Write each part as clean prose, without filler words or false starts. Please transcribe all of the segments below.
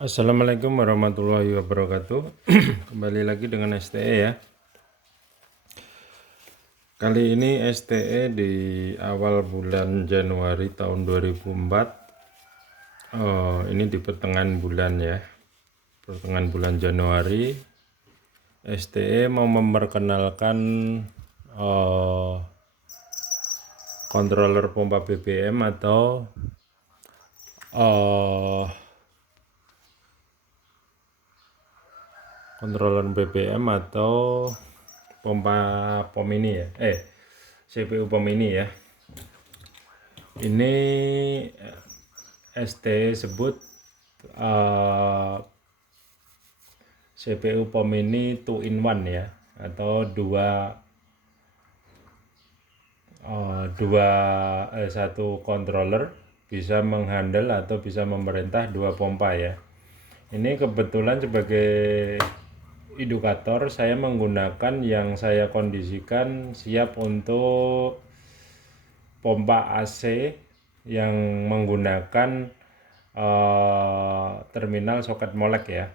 Assalamualaikum warahmatullahi wabarakatuh. Kembali lagi dengan STE ya. Kali ini STE di awal bulan Januari tahun 2004. Ini di pertengahan bulan ya. Pertengahan bulan Januari STE mau memperkenalkan controller pompa BBM atau controller BBM atau pompa pom ini ya, CPU pom ini ya. Ini ST sebut CPU pom ini 2 in 1 ya, atau satu controller bisa menghandle atau bisa memerintah dua pompa ya. Ini kebetulan sebagai edukator saya menggunakan yang saya kondisikan siap untuk pompa AC yang menggunakan terminal soket molek ya.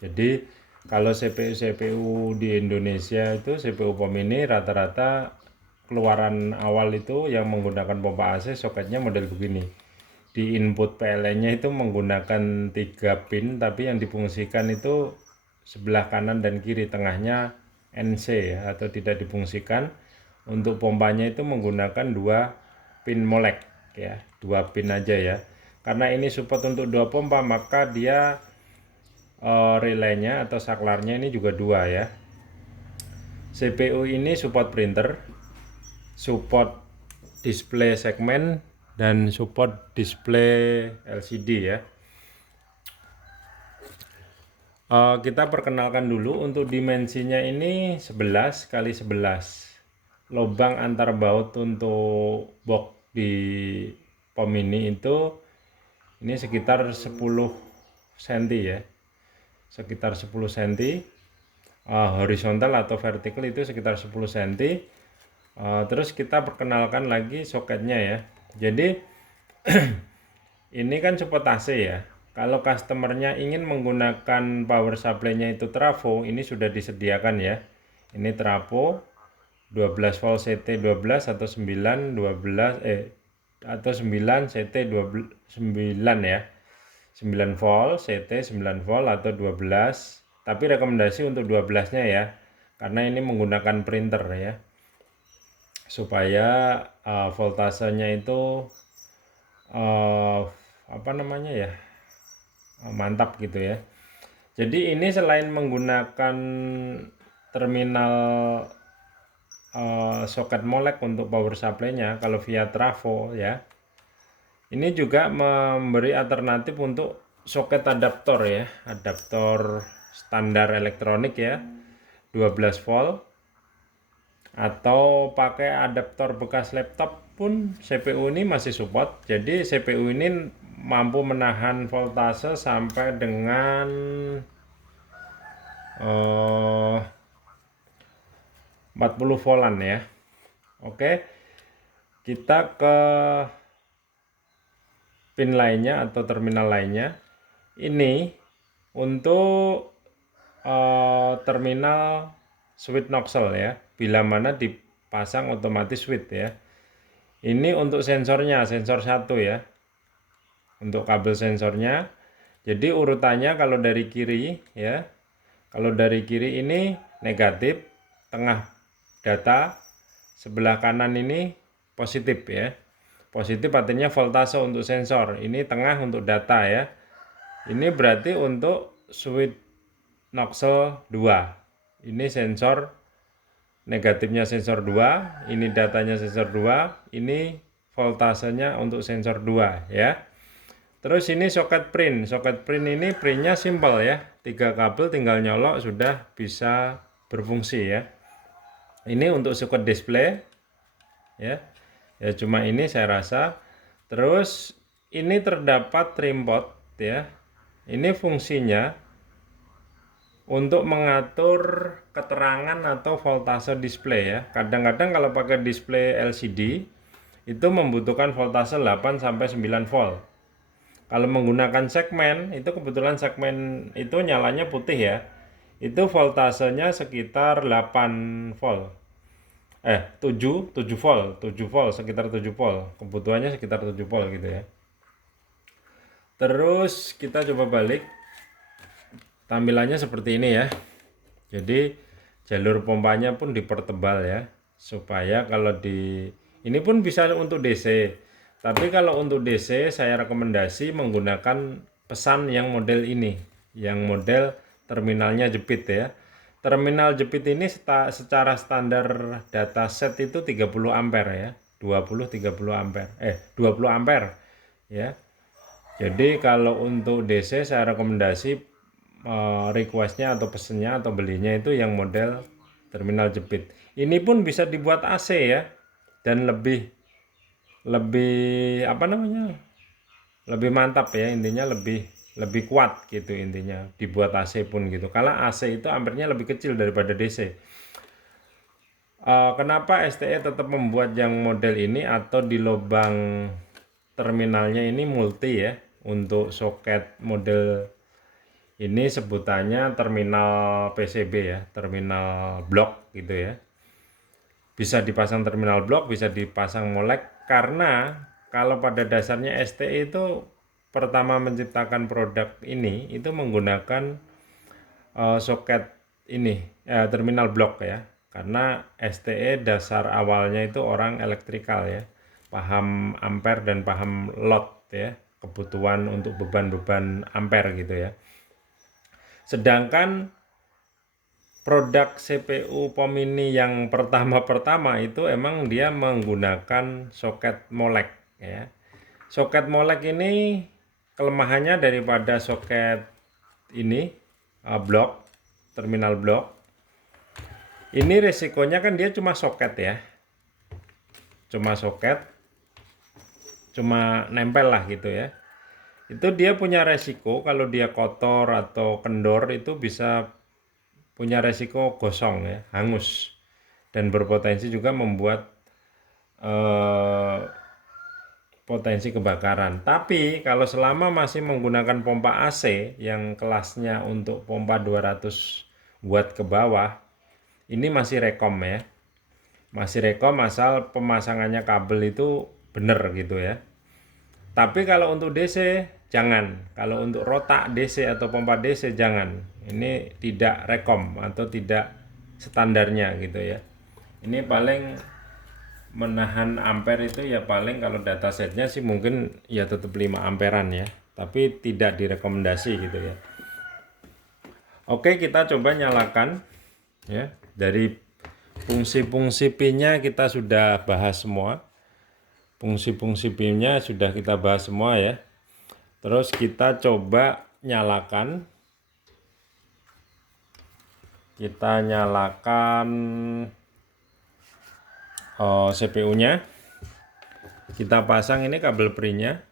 Jadi kalau CPU di Indonesia itu CPU pom ini rata-rata keluaran awal itu yang menggunakan pompa AC soketnya model begini. Di input PLN-nya itu menggunakan 3 pin, tapi yang difungsikan itu sebelah kanan dan kiri, tengahnya NC ya, atau tidak difungsikan. Untuk pompanya itu menggunakan 2 pin molek ya, 2 pin aja ya. Karena ini support untuk 2 pompa, maka dia relaynya atau saklarnya ini juga 2 ya. CPU ini support printer, support display segmen, dan support display LCD ya. Kita perkenalkan dulu. Untuk dimensinya ini 11 kali 11. Lubang antar baut untuk box di pom ini itu ini sekitar 10 cm ya, sekitar 10 cm. Horizontal atau vertikal itu sekitar 10 cm. Terus kita perkenalkan lagi soketnya ya. Jadi ini kan support AC ya. Kalau customernya ingin menggunakan power supply-nya itu trafo, ini sudah disediakan ya. Ini trafo 12 volt CT12 atau 9 12 atau 9 CT9 ya. 9 volt CT 9 volt atau 12. Tapi rekomendasi untuk 12-nya ya. Karena ini menggunakan printer ya. Supaya voltasenya itu mantap gitu ya. Jadi ini selain menggunakan terminal soket molek untuk power supply-nya kalau via trafo ya, ini juga memberi alternatif untuk soket adaptor ya, adaptor standar elektronik ya, 12 volt, atau pakai adaptor bekas laptop pun CPU ini masih support. Jadi CPU ini mampu menahan voltase sampai dengan 40 voltan ya. Oke, kita ke pin lainnya atau terminal lainnya. Ini untuk terminal switch nozzle ya, bila mana dipasang otomatis switch ya. Ini untuk sensornya, sensor 1 ya, untuk kabel sensornya. Jadi urutannya kalau dari kiri ya, kalau dari kiri ini negatif, tengah data, sebelah kanan ini positif ya. Positif artinya voltase untuk sensor, ini tengah untuk data ya. Ini berarti untuk switch nozzle 2. Ini sensor, negatifnya sensor 2, ini datanya sensor 2, ini voltasenya untuk sensor 2 ya. Terus ini soket print. Soket print ini printnya simple ya, 3 kabel tinggal nyolok sudah bisa berfungsi ya. Ini untuk soket display ya. Ya cuma ini saya rasa. Terus ini terdapat trim pot ya. Ini fungsinya untuk mengatur keterangan atau voltase display ya. Kadang-kadang kalau pakai display LCD itu membutuhkan voltase 8 sampai 9 volt. Kalau menggunakan segmen, itu kebetulan segmen itu nyalanya putih ya. Itu voltasenya sekitar 8 volt. 7 volt, 7 volt, sekitar 7 volt. Kebutuhannya sekitar 7 volt gitu ya. Terus kita coba balik. Tampilannya seperti ini ya. Jadi jalur pompanya pun dipertebal ya, supaya kalau ini pun bisa untuk DC. Tapi kalau untuk DC saya rekomendasi menggunakan pesan yang model ini, yang model terminalnya jepit ya. Terminal jepit ini secara standar dataset itu 30 ampere ya, 20-30 ampere. 20 ampere ya. Jadi kalau untuk DC saya rekomendasi requestnya atau pesennya atau belinya itu yang model terminal jepit. Ini pun bisa dibuat AC ya, dan lebih lebih apa namanya, lebih mantap ya, intinya lebih lebih kuat gitu intinya dibuat AC pun gitu. Karena AC itu ampernya lebih kecil daripada DC. Kenapa STE tetap membuat yang model ini atau di lubang terminalnya ini multi ya, untuk soket model ini sebutannya terminal PCB ya, terminal blok gitu ya. Bisa dipasang terminal blok, bisa dipasang molek, karena kalau pada dasarnya STE itu pertama menciptakan produk ini itu menggunakan soket ini terminal blok ya. Karena STE dasar awalnya itu orang elektrikal ya, paham ampere dan paham load ya, kebutuhan untuk beban-beban ampere gitu ya. Sedangkan produk CPU POM ini yang pertama-pertama itu emang dia menggunakan soket molek ya. Soket molek ini kelemahannya daripada soket ini blok, terminal blok. Ini resikonya kan dia cuma soket ya. Cuma soket, cuma nempel lah gitu ya. Itu dia punya resiko kalau dia kotor atau kendor itu bisa punya resiko gosong ya, hangus, dan berpotensi juga membuat potensi kebakaran. Tapi kalau selama masih menggunakan pompa AC yang kelasnya untuk pompa 200 watt ke bawah, ini masih rekom ya. Masih rekom asal pemasangannya kabel itu benar gitu ya. Tapi kalau untuk DC jangan. Kalau untuk rotak DC atau pompa DC jangan. Ini tidak rekom atau tidak standarnya gitu ya. Ini paling menahan ampere itu ya paling kalau datasetnya sih mungkin ya tetap 5 amperan ya. Tapi tidak direkomendasi gitu ya. Oke, kita coba nyalakan ya. Dari fungsi-fungsi pin-nya kita sudah bahas semua. Fungsi-fungsi pin-nya sudah kita bahas semua ya. Terus kita coba nyalakan. Kita nyalakan CPU-nya. Kita pasang ini kabel prinnya.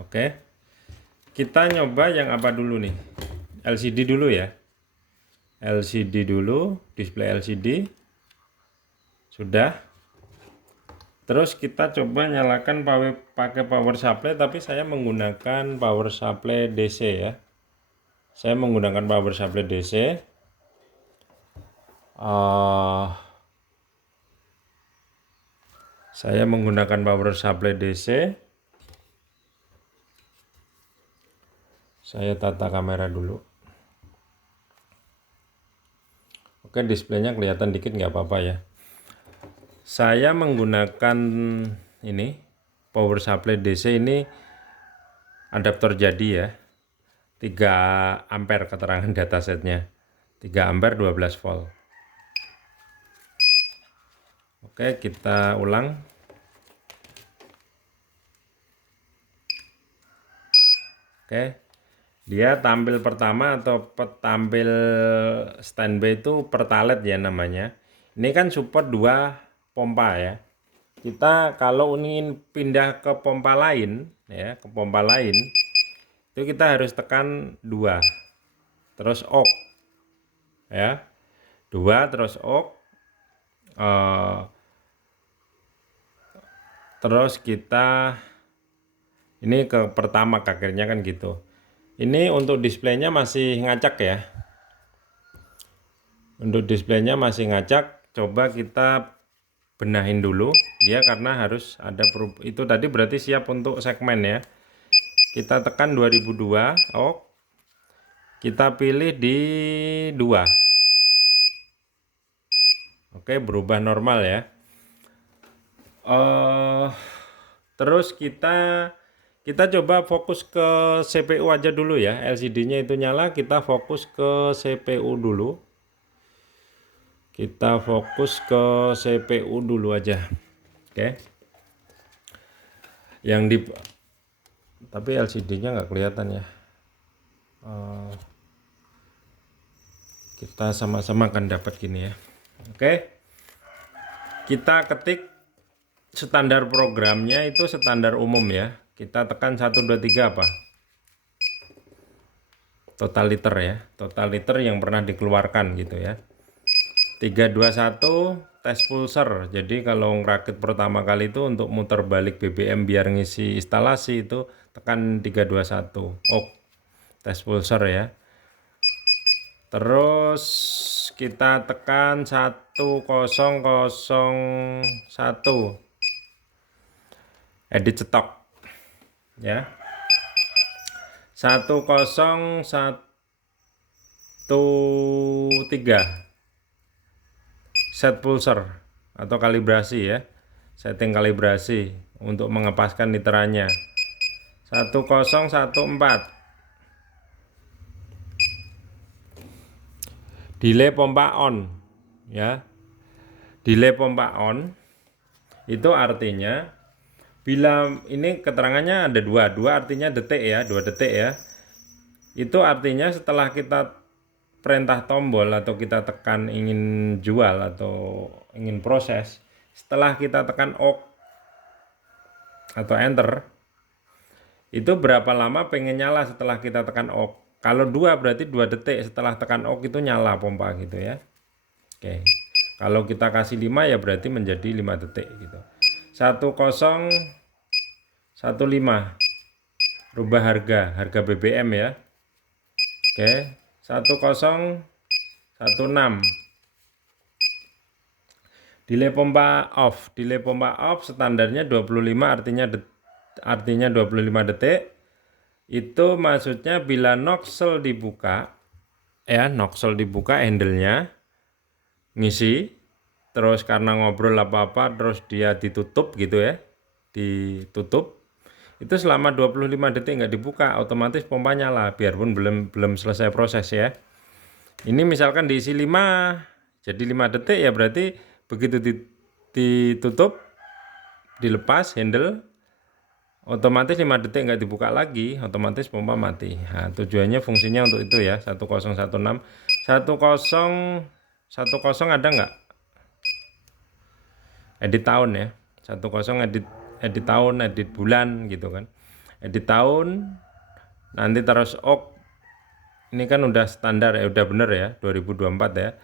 Oke. Kita nyoba yang apa dulu nih? LCD dulu ya. LCD dulu, display LCD. Sudah. Terus kita coba nyalakan pakai power supply, tapi saya menggunakan power supply DC ya. Saya menggunakan power supply DC. Saya menggunakan power supply DC. Saya tata kamera dulu. Oke, displaynya kelihatan dikit nggak apa-apa ya. Saya menggunakan ini power supply DC ini adaptor jadi ya. 3 ampere keterangan datasetnya. 3 ampere 12 volt. Oke, kita ulang. Oke. Dia tampil pertama atau tampil standby itu pertalite ya namanya. Ini kan support 2 pompa ya. Kita kalau ingin pindah ke pompa lain ya, ke pompa lain itu kita harus tekan 2. Terus OK. Ya. 2 terus OK. Terus kita Ini ke pertama akhirnya kan gitu. Ini untuk displaynya masih ngacak ya. Untuk displaynya masih ngacak. Coba kita benahin dulu dia karena harus ada itu tadi berarti siap untuk segmen ya. Kita tekan 2002. Oh, kita pilih di 2. Oke, berubah normal ya. Terus kita coba fokus ke CPU aja dulu ya. LCD-nya itu nyala, kita fokus ke CPU dulu. Kita fokus ke CPU dulu aja. Oke. Yang di tapi LCD-nya nggak kelihatan ya. Kita sama-sama akan dapat gini ya. Oke. Kita ketik standar programnya itu standar umum ya. Kita tekan 123 apa? Total liter ya. Total liter yang pernah dikeluarkan gitu ya. 321 tes pulser. Jadi kalau ngerakit pertama kali itu untuk muter balik BBM biar ngisi instalasi itu tekan 321. Oh, tes pulser ya. Terus kita tekan 1001 edit cetok ya. 1013 set pulser atau kalibrasi ya. Setting kalibrasi untuk mengepaskan literannya. 1014 delay pompa on ya. Delay pompa on itu artinya bila ini keterangannya ada dua artinya detik ya, 2 detik ya. Itu artinya setelah kita perintah tombol atau kita tekan ingin jual atau ingin proses, setelah kita tekan OK atau enter, itu berapa lama pengen nyala setelah kita tekan OK. Kalau 2 berarti 2 detik setelah tekan OK itu nyala pompa gitu ya. Oke. Kalau kita kasih 5 ya berarti menjadi 5 detik gitu. 1015 rubah harga BBM ya. Oke. 1016 delay pompa off. Delay pompa off standarnya 25 artinya 25 detik. Itu maksudnya bila nozzle dibuka ya, nozzle dibuka handle-nya ngisi, terus karena ngobrol apa-apa terus dia ditutup gitu ya, ditutup, itu selama 25 detik nggak dibuka otomatis pompa nyala biarpun belum selesai proses ya. Ini misalkan diisi 5 jadi 5 detik ya, berarti begitu ditutup dilepas handle otomatis 5 detik nggak dibuka lagi, otomatis pompa mati. Nah, tujuannya fungsinya untuk itu ya. 1016 1010 ada nggak edit tahun ya. 10 edit tahun, edit bulan gitu kan. Edit tahun nanti terus OK. Ini kan udah standar ya, udah bener ya, 2024 ya.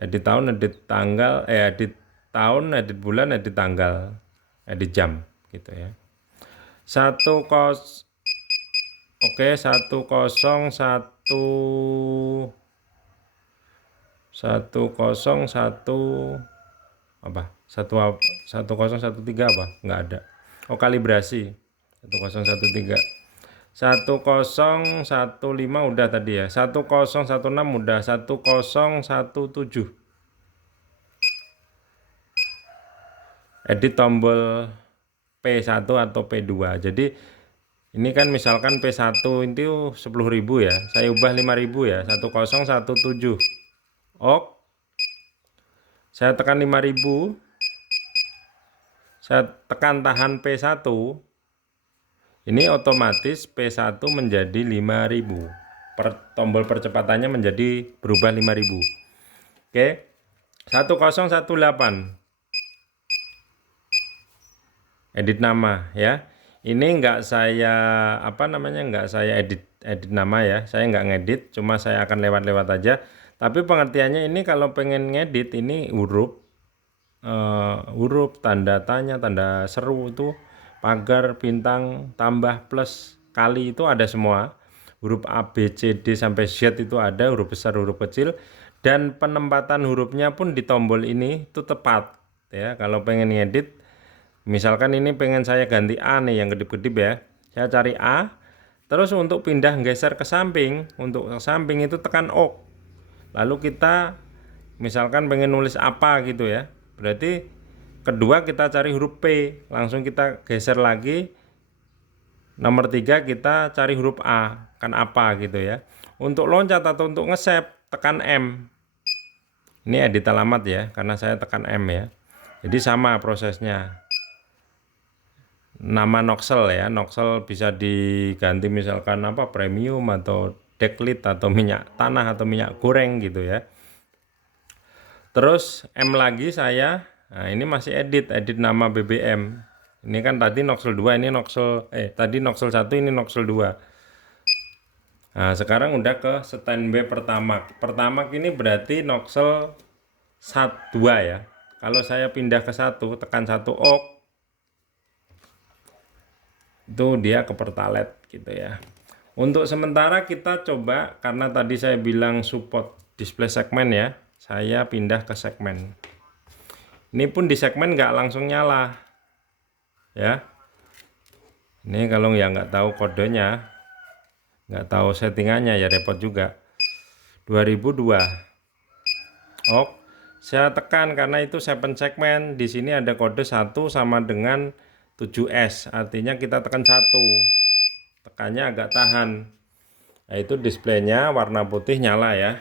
Edit tahun, edit tanggal, edit tahun, edit bulan, edit tanggal, edit jam gitu ya. 1001 apa? 1013 apa? Nggak ada. Oh, kalibrasi. 1013. 1015 udah tadi ya. 1016 udah. 1017. Edit tombol P1 atau P2. Jadi ini kan misalkan P1 itu 10.000 ya. Saya ubah 5.000 ya. 1017. OK. Saya tekan 5.000. Saya tekan tahan P1. Ini otomatis P1 menjadi 5.000. Tombol percepatannya menjadi berubah 5.000. Oke. 1018. Edit nama ya. Ini enggak saya enggak saya edit nama ya. Saya enggak ngedit, cuma saya akan lewat-lewat aja. Tapi pengertiannya ini kalau pengen ngedit ini huruf tanda tanya, tanda seru itu pagar, bintang, tambah, plus, kali itu ada semua. Huruf A, B, C, D sampai Z itu ada, huruf besar, huruf kecil, dan penempatan hurufnya pun di tombol ini itu tepat ya. Kalau pengen ngedit, misalkan ini pengen saya ganti A nih yang kedip-kedip ya, saya cari A. Terus untuk pindah geser ke samping, untuk ke samping itu tekan OK. Lalu kita misalkan pengen nulis apa gitu ya, berarti kedua kita cari huruf P, langsung kita geser lagi. Nomor 3 kita cari huruf A, kan apa gitu ya. Untuk loncat atau untuk nge-save tekan M. Ini edit alamat ya, karena saya tekan M ya. Jadi sama prosesnya. Nama noxel ya, noxel bisa diganti misalkan apa, premium atau deklit atau minyak tanah atau minyak goreng gitu ya. Terus M lagi saya, nah ini masih edit nama BBM. Ini kan tadi noxel 2, ini noxel tadi noxel 1, ini noxel 2. Nah, sekarang udah ke standby Pertamax. Pertamax ini berarti noxel 2 ya. Kalau saya pindah ke 1, tekan 1 OK, itu dia ke Pertalite gitu ya. Untuk sementara kita coba, karena tadi saya bilang support display segmen ya, saya pindah ke segmen. Ini pun di segmen nggak langsung nyala ya. Ini kalau yang nggak tahu kodenya, nggak tahu settingannya ya repot juga. 2002 OK, saya tekan karena itu 7 segmen. Di sini ada kode 1 sama dengan 7S, artinya kita tekan 1, tekannya agak tahan. Nah, itu displaynya warna putih nyala ya.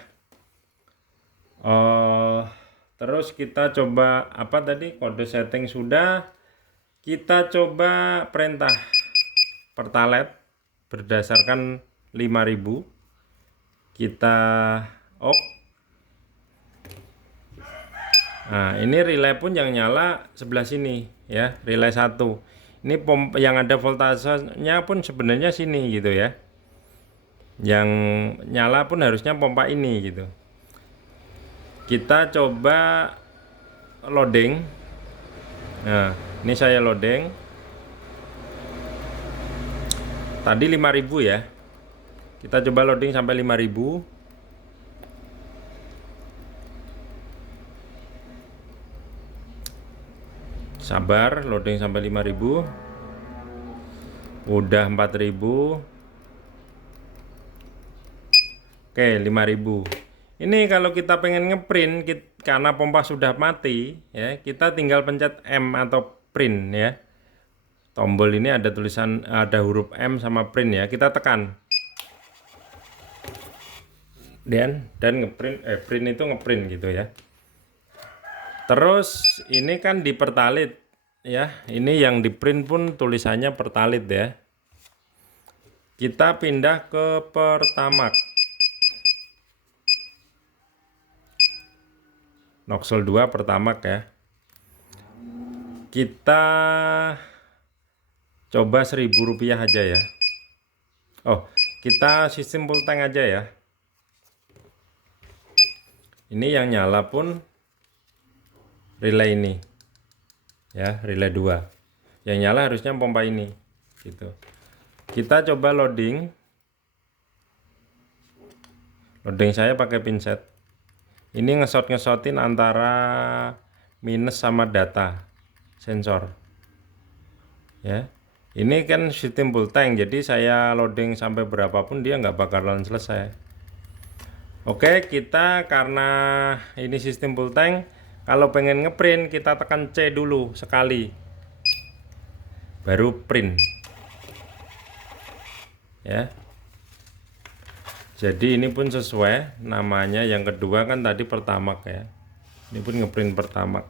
Terus kita coba apa tadi, kode setting sudah. Kita coba perintah Pertalite berdasarkan 5000. Kita OK. Nah, ini relay pun yang nyala sebelah sini ya, relay 1. Ini pompa yang ada voltasenya pun sebenarnya sini gitu ya. Yang nyala pun harusnya pompa ini gitu. Kita coba loading. Nah, ini saya loading. Tadi 5000 ya. Kita coba loading sampai 5000. Sabar, loading sampai 5000. Udah 4000. Oke, 5000. Ini kalau kita pengen ngeprint, karena pompa sudah mati ya, kita tinggal pencet M atau print ya. Tombol ini ada tulisan, ada huruf M sama print ya, kita tekan. Dan ngeprint, print itu ngeprint gitu ya. Terus ini kan di Pertalite ya, ini yang di print pun tulisannya Pertalite ya. Kita pindah ke Pertamax. Noxel 2 Pertamax ya. Kita coba Rp1.000 aja ya. Oh, kita sistem full tank aja ya. Ini yang nyala pun relay ini ya, relay 2. Yang nyala harusnya pompa ini gitu. Kita coba loading. Loading saya pakai pinset. Ini ngesot-ngesotin antara minus sama data sensor ya. Ini kan sistem full tank, jadi saya loading sampai berapapun dia nggak bakalan selesai. Oke, kita karena ini sistem full tank, kalau pengen ngeprint kita tekan C dulu sekali, baru print ya. Jadi ini pun sesuai namanya. Yang kedua kan tadi Pertamax ya, ini pun ngeprint Pertamax.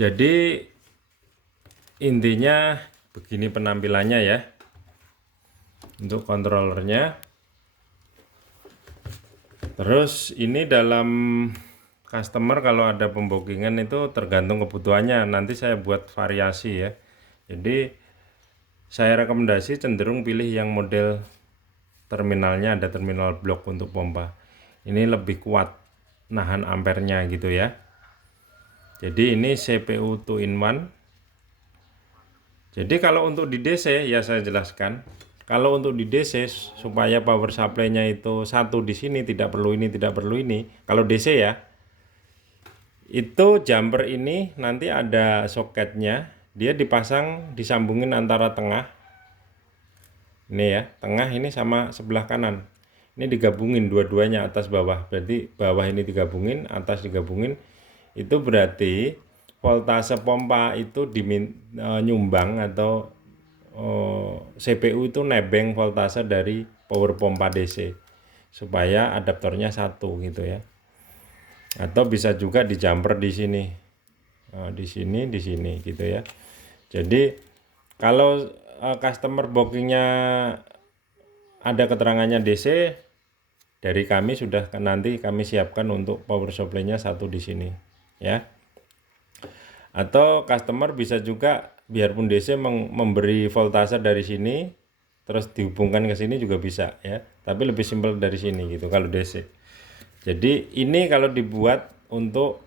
Jadi intinya begini penampilannya ya untuk kontrolernya. Terus ini dalam customer kalau ada pembookingan itu tergantung kebutuhannya, nanti saya buat variasi ya. Jadi saya rekomendasi cenderung pilih yang model terminalnya ada terminal blok untuk pompa. Ini lebih kuat nahan ampernya gitu ya. Jadi ini CPU 2 in 1 Jadi kalau untuk di DC ya saya jelaskan. Kalau untuk di DC supaya power supply-nya itu satu di sini, tidak perlu ini, tidak perlu ini. Kalau DC ya, itu jumper ini nanti ada soketnya, dia dipasang disambungin antara tengah. Ini ya, tengah ini sama sebelah kanan. Ini digabungin dua-duanya atas bawah. Berarti bawah ini digabungin, atas digabungin. Itu berarti voltase pompa itu nyumbang atau CPU itu nebeng voltase dari power pompa DC supaya adaptornya satu gitu ya. Atau bisa juga di jumper di sini. Di sini gitu ya. Jadi kalau customer bookingnya ada keterangannya DC, dari kami sudah nanti kami siapkan untuk power supply-nya satu di sini ya. Atau customer bisa juga biarpun DC memberi voltase dari sini terus dihubungkan ke sini juga bisa ya, tapi lebih simpel dari sini gitu kalau DC. Jadi ini kalau dibuat untuk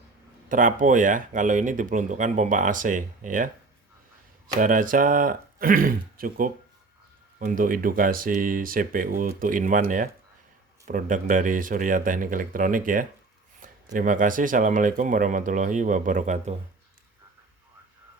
trapo ya, kalau ini diperuntukkan pompa AC ya. Saya rasa cukup untuk edukasi CPU 2-in-1 ya, produk dari Surya Teknik Elektronik ya. Terima kasih. Assalamualaikum warahmatullahi wabarakatuh.